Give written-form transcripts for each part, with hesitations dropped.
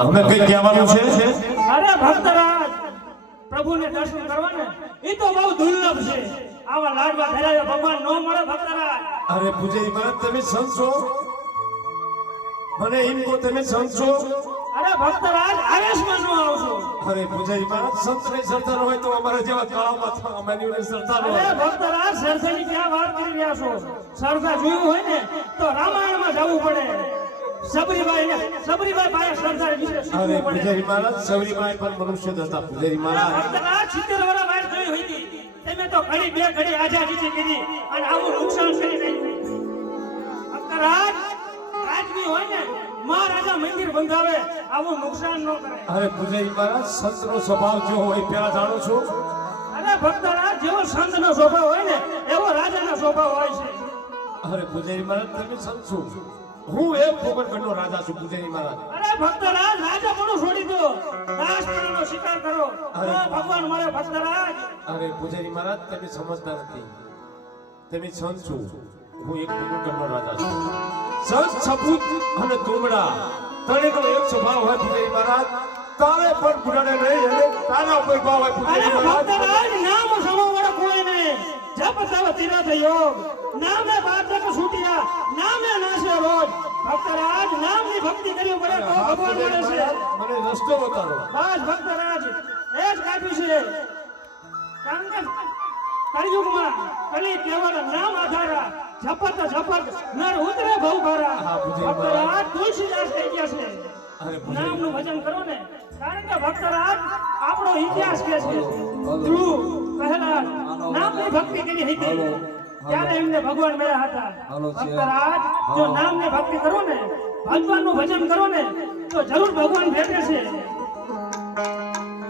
અમે કઈ કહેવાનું છે? અરે ભક્તરાજ, પ્રભુને દર્શન કરવાને એ તો બહુ દુર્લભ છે. આવા લાડવા ધરાવે ભગવાન નો મળે ભક્તરાજ. અરે પૂજારી મહારાજ તમે સંત છો? મને એમ કહો તમે સંત છો? અરે ભક્તરાજ, આવેશમાં ન આવશો. અરે પૂજારી મહારાજ સંત નહીં સરદાર હોય તો અમારા જેવા કાળામાં અમારી સરદાર અરે હોય. ભક્તરાજ, સરસાની ક્યાં વાત કરી રહ્યા છો? સરસા જોયું હોય ને તો રામાયણમાં જવું પડે. સબરીબાઈ પાસે સરસા વિશે અરે શીખવું પડે. પૂજારી મહારાજ સવરીબાઈ પણ મનુષ્ય જ હતા. પૂજારી મહારાજ ભક્તરાજ 70 વર્ષ વાત જોઈ હોય હતી. તમે તો ઘડી બે ઘડી આઝાદી કરી અને આવું નુકસાન કરી નાખ્યું. ભક્તરાજ, રાજવી હોય ને મહારાજા મંદિર બંધાવે, આવું નુકસાન ન કરે. અરે પૂજારી મહારાજ સંતનો સ્વભાવ જો હોય પેલા જાણો છો? અરે ભક્તરાજ, જેવો સંતનો સ્વભાવ હોય ને એવો રાજાનો સ્વભાવ હોય છે. અરે પૂજારી મહારાજ તમે સંત છો, હું એક પોકરગઢનો રાજા છું. પૂજારી મહારાજ અરે ભક્તરાજ, રાજા પણ છોડી દો, દાસપણાનો સ્વીકાર કરો તો ભગવાન મળે. ભક્તરાજ, અરે પૂજારી મહારાજ તમે સમજતા નથી. તમે સંત છો, હું એક પોકરગઢનો રાજા છું. સંત સપૂત અને તુમડા ત્રણેયનો એક સ્વભાવ હોય. પૂજારી મહારાજ તારે પણ પુરાણે નહીં અને તારા ઉપર ભાવ હોય. અરે પૂજારી મહારાજ ભક્તરાજ, નામ સમોવડ કોઈ ને જપ તવ તીરથ યોગ, નામે બાધક છૂટ્યા, નામે નાશે રોજ. ભક્તરાજ, નામની ભક્તિ કરવી પડે તો ભગવાન મળે છે. મને રસ્તો બતાવો. બસ ભક્તરાજ, એ જ કાફી છે. કારણ કે કળિયુગમાં કલી કેવળ નામ આધારા, ઝપટ ઝપટ નર ઉતરે ભવ ભરા. હા, પૂજારી ભક્તરાજ, તુલસીદાસ કહી ગયા છે અરે પૂજારી નામનું ભજન કરો ને. કારણ કે ભક્તરાજ, આપણો ઇતિહાસ કે છે ધ્રુવ પ્રહલાદ નામની ભક્તિ કરી હતી ત્યારે એમને ભગવાન મળ્યા હતા. ભક્તરાજ, જો નામની ભક્તિ કરો ને, ભગવાનનું ભજન કરો ને તો જરૂર ભગવાન ભેટે છે.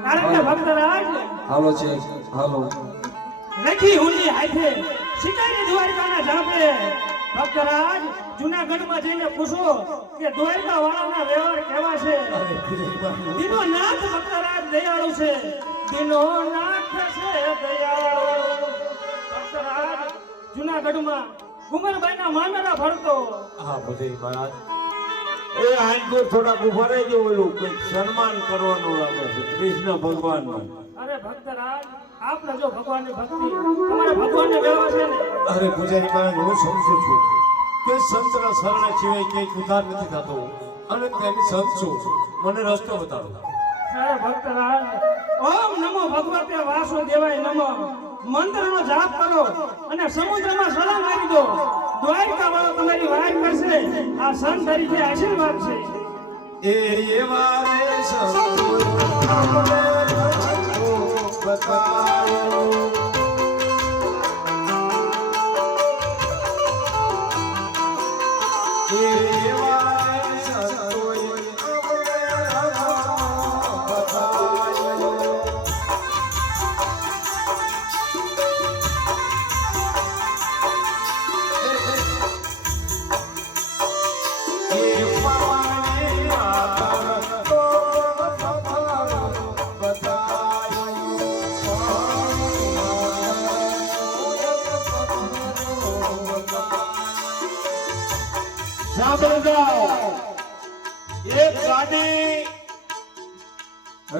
કારણ કે ભક્તરાજ, હાલો છે હાલો રખી હુલી હાથે શિકારી દ્વારકાના ઝાપે. ભક્તરાજ, જૂનાગઢમાં જઈને પૂછો કે દ્વારકા વાળાના વ્યવહાર કેવા છે. અરે પૂજારી મહારાજ દીનો નાથ ભક્તરાજ દયાળુ છે, દીનો નાથ છે દયાળુ. ભક્તરાજ, જૂનાગઢમાં કુંવરબાઈના મામેરા ભરતો. હા પૂજારી મહારાજ એ આંકો થોડાક ઉભા રહેજો, ઓલું કંઈક સન્માન કરવાનું લાગે છે કૃષ્ણ ભગવાનનું. અરે ભક્તરાજ, આપને જો ભગવાનની ભક્તિ તમારે ભગવાનને મેળવા છે ને. અરે પૂજારી મહારાજ હું સમજુ છું કે સંતના શરણે સિવાય ક્યાંય ઉદ્ધાર નથી થતો અને તેની સંત છું, મને રસ્તો બતાવો. અરે ભક્તરાજ, ઓમ નમો ભગવતે વાસુદેવાય નમઃ મંત્રનો જાપ કરો અને સમુદ્રમાં સલામ મારી દો. દ્વારકા વાળો તમારી વાર કરશે. આ સંત તરીકે આશીર્વાદ છે. એ એવા રે સંતો અમને રસ્તો બતાવો. એ એવા રે સંતો અમને રસ્તો બતાવો. એ પાવાની માતા તો બતાવો સાંભળજો, એક ગાડી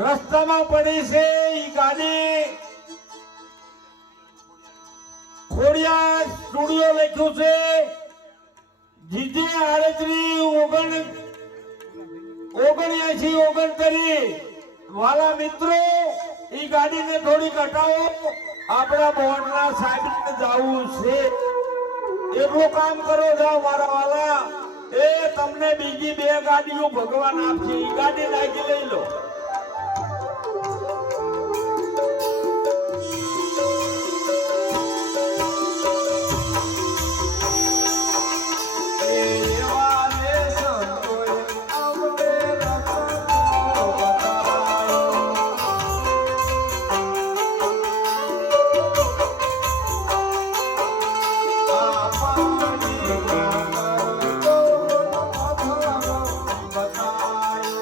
રસ્તામાં પડી છે. ઈ ગાડી ખોડિયાર સ્ટુડિયો લખ્યું છે, જીજે 39 વાલા મિત્રો, ઈ ગાડીને થોડી હટાવો. આપણા બોર્ડના સાહેબને જાવું છે. એટલું કામ કરો જાઓ મારા વાલા. એ તમને બીજી 2 ગાડીઓ ભગવાન આપશે, ઈ ગાડી નાખી લઈ લો. એવા રે સંતો અમને રસ્તો બતાવો. આ પાણી માતા તો બતાવો.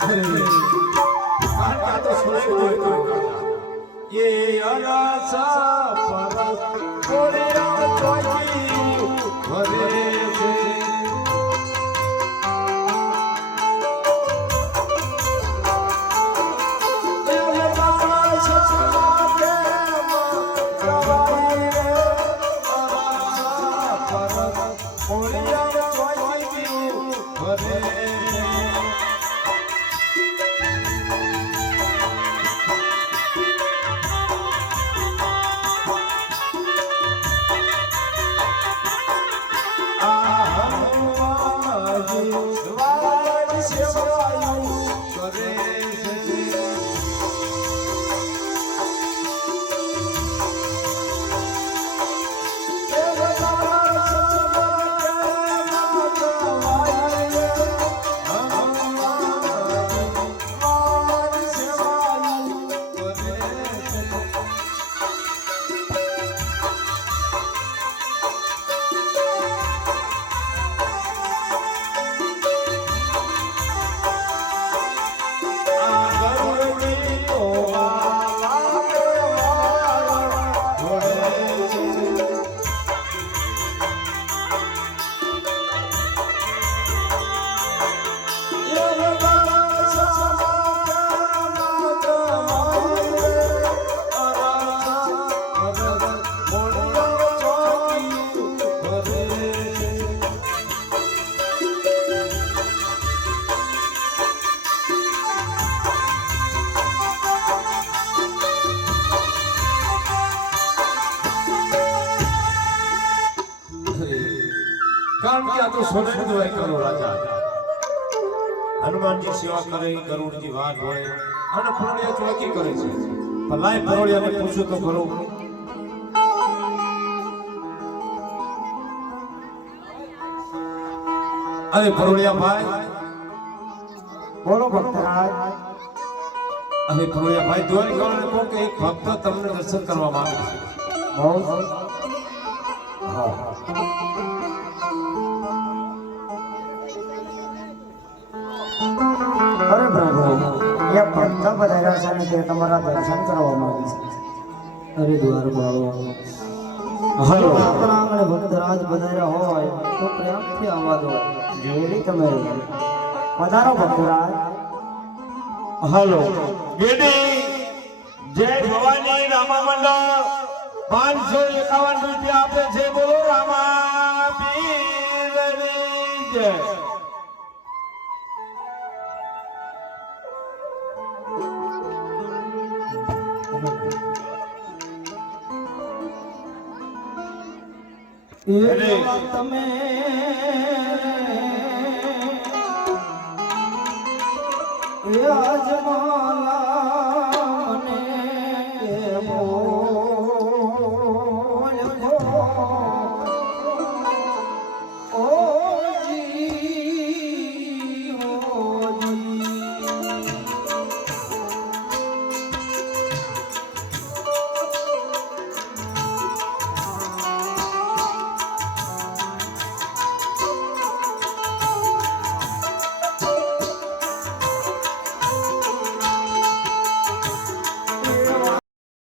કારણ કે આ તો સુરેખ હોય તો એ અરસા પરસ કોળિયા ચોકી ભરે છે કારણ કે આ તો સોનેરી દવાઈ કરો રાજા હનુમાનજી સેવા કરે ગરુડજી વાત હોય અને પરોળિયા ચોકી કરે છે ભલાય પરોળિયાને પૂછું તો ખરો અરે પરોળિયા ભાઈ બોલો ભક્તરાજ અરે પરોળિયા ભાઈ દોરી ગણને કહો કે એક ભક્ત તમને દર્શન કરવા માંગે છે બહુ હા અરે પ્રભુ એ ભક્ત બધા છે ને તે તમારા દર્શન કરવા માંગે છે અરે દ્વાર બાળો હાલો આપણા આંગણે ભક્તરાજ બધાયા હોય તો પ્રેમથી આવવા દો જેવી તમે પધારો ભક્તરાજ હાલો ગેડી જય ભવાની રામા મંડળ 551 રૂપિયા આપે છે બોલો રામા પીરની જય તમે આજમાં